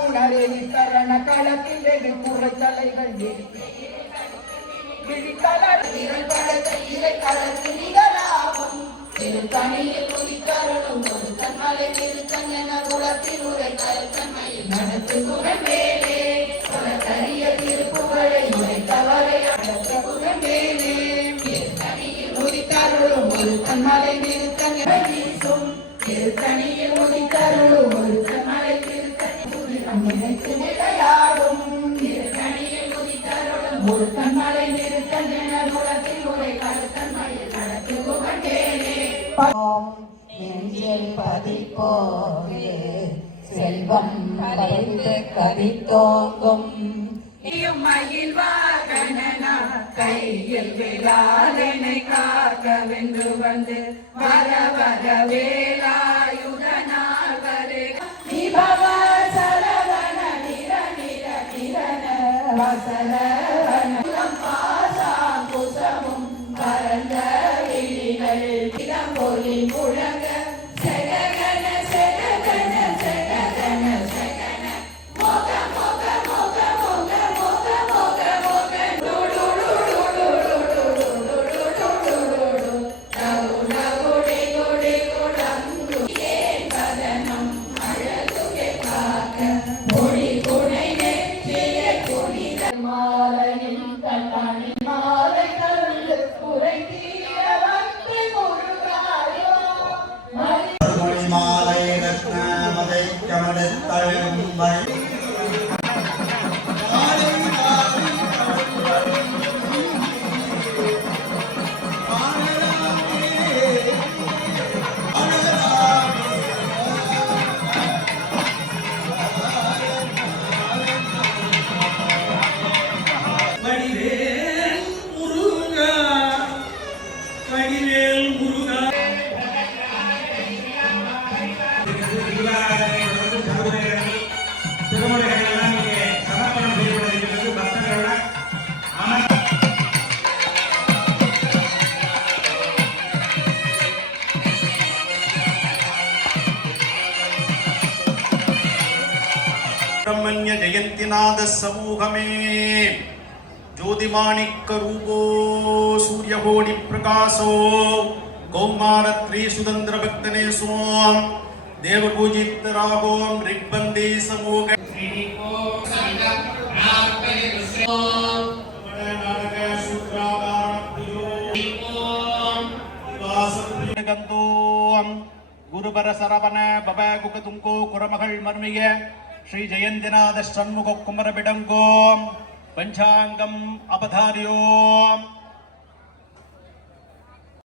உணரே வித்தரண களத்தில் வெகு குறை தலைகள் தனியில் உதித்தருளும் ஒரு தன்மலை திருத்தன் என குலத்தில் உரை கருத்தன்மையில் நடத்து குணம் மேலே தனிய திருப்புகளை உரைத்தவரை அடக்க குணம் மேலே தனியில் உதித்தருளும் ஒரு தன்மலை திருத்தன் என வீசும் தனியில் உதித்தருளும் ஒரு தன்மலை திருத்தன் நினைத்து நிலையாடும் தனியில் உதித்தருளும் ஒரு தன்மலை திருத்தன் என குலத்தில் உரை கருத்தன்மையில் நடத்து குணம் மேலே நெஞ்சில் பதிப்போயே செல்வம் மறைந்து கதித்தோங்கும் மயில் வாகனா கையில் விழாதனை காக்க வென்று வந்து வர வர வேலாயுதனால் வரு விபவ சரவண நிர நிர நிரன வசரவண பாசாங்குசமும் பரந்த விழிகள் இடம்பொலி முழங்க செககன செககன செககன செகன மோக மோக மோக மோக மோக மோக மோக டுடு டுடு டுடு டுடு நகுன குடி குடி குடங்கு ஏன் கதனம் அழகுகை காக்க பொடி குடை நெற்றிய குடித மாலையின் கண்ணாணி மாலை கருள் குறை தீர வந்து முருகாயோ மாலை ரத்னமதை கமலத்தழும் வரை ब्रह्मण्य जयंतीनाद समूहमे ज्योतिमाणिक रूपो सूर्यकोटि प्रकाशो कौमार त्रिसुदंद्र भक्तने सोम देवपूजित राघोम ऋग्बंदी समूह गुरुबर सरवण बब गुकतुंको कुरमகள் மர்மிய श्री जयंतीनाथ षण्मुख कुमर बिडंगो पंचांगम अपधार्यो